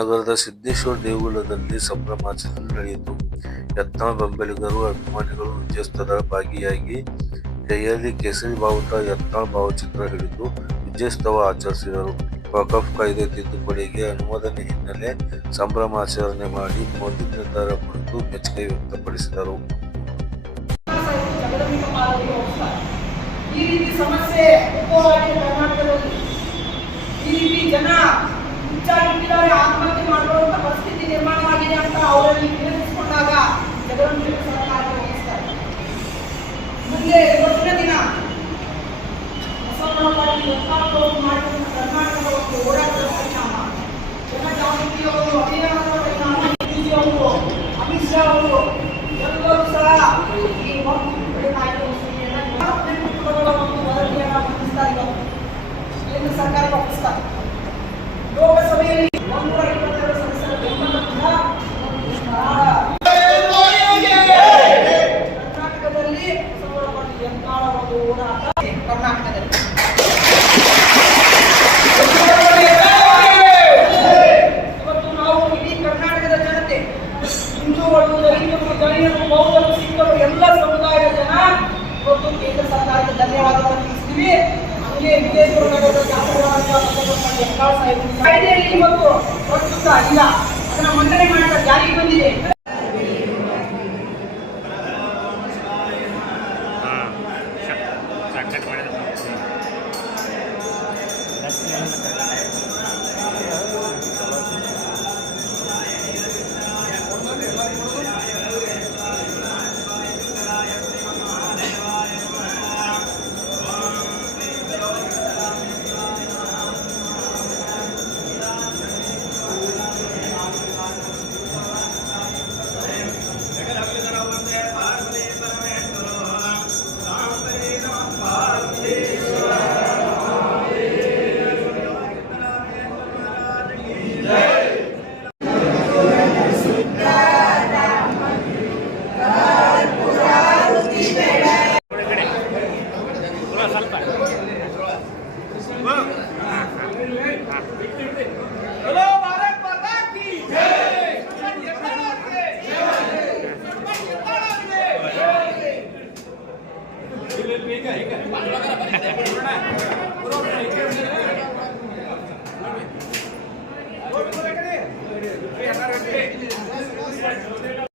ನಗರದ ಸಿದ್ದೇಶ್ವರ ದೇಗುಲದಲ್ಲಿ ಸಂಭ್ರಮಾಚರಣೆ ನಡೆಯಿತು. ಯತ್ನಾಳ್ ಬೆಂಬಲಿಗರು, ಅಭಿಮಾನಿಗಳು ವಿಜಯೋತ್ಸವದ ಭಾಗಿಯಾಗಿ ಕೈಯಲ್ಲಿ ಕೇಸರಿ ಬಾವುಟ, ಯತ್ನಾಳ್ ಭಾವಚಿತ್ರ ಹಿಡಿದು ವಿಜಯೋತ್ಸವ ಆಚರಿಸಿದರು. ವಕ್ಫ್ ಕಾಯ್ದೆ ತಿದ್ದುಪಡಿಗೆ ಅನುಮೋದನೆ ಹಿನ್ನೆಲೆ ಸಂಭ್ರಮಾಚರಣೆ ಮಾಡಿ ಮೋದಿ ನಿರ್ಧಾರ ಕುರಿತು ಮೆಚ್ಚುಗೆ ವ್ಯಕ್ತಪಡಿಸಿದರು. ಈ ರೀತಿ ಸಮಸ್ಯೆ ಕರ್ನಾಟಕದಲ್ಲಿ ಈ ರೀತಿ ಜನ ಹುಚ್ಚಾಗಿಟ್ಟಿದ್ದಾರೆ, ಆತ್ಮಹತ್ಯೆ ಮಾಡುವಂತ ಪರಿಸ್ಥಿತಿ ನಿರ್ಮಾಣವಾಗಿದೆ ಅಂತ ಅವರಲ್ಲಿ ವಿನಂತಿಸಿಕೊಂಡಾಗ ಜಗನ್ಮೋಹನ್ ಸರ್ಕಾರ ವಹಿಸ್ತಾರೆ. ಮುಂದೆ ಇವತ್ತಿನ ದಿನ ಬಸವಣ್ಣ ಪಾಟೀಲ್ ಮಾಡಿದ ಕರ್ನಾಟಕದ ಒಂದು ಹೋರಾಟದ ಪರಿಣಾಮ, ಜನಜಾಗೃತಿಯ ಒಂದು ಅಭಿಯಾನದ ಪರಿಣಾಮ, ಮೋದಿಜಿ ಅವರು, ಅಮಿತ್ ಶಾ ಅವರು ಎಲ್ಲರೂ ಸಹ ಈ ಕೇಂದ್ರ ಸರ್ಕಾರ ಒಪ್ಪಿಸ್ತಾರೆ. ಲೋಕಸಭೆಯಲ್ಲಿ 122 ಸದಸ್ಯರ ಬೆಂಬಲದಿಂದ ಕರ್ನಾಟಕದಲ್ಲಿ ಯತ್ನಾಳ್ ಒಂದು ಹೋರಾಟ ಕರ್ನಾಟಕದಲ್ಲಿ ಇವತ್ತು ನಾವು ಇಡೀ ಕರ್ನಾಟಕದ ಜನತೆ, ಹಿಂದೂಗಳು, ಜೈನರು, ಬೌದ್ಧರು, ಸಿಖ್ಖರು ಎಲ್ಲ ಸಮುದಾಯದ ಜನ ಇವತ್ತು ಕೇಂದ್ರ ಸರ್ಕಾರಕ್ಕೆ ಧನ್ಯವಾದಗಳನ್ನು ತಿಳಿಸ್ತೀವಿ. ಹಂಗೆ ವಿಜಯಪುರ ಕಾಯ್ದೆಯಲ್ಲಿ ಇವತ್ತು ಪ್ರಸ್ತುತ ಇಲ್ಲ, ಅದನ್ನ ಮಂಡನೆ ಮಾಡಿದ ಜಾರಿಗೆ ಬಂದಿದೆ.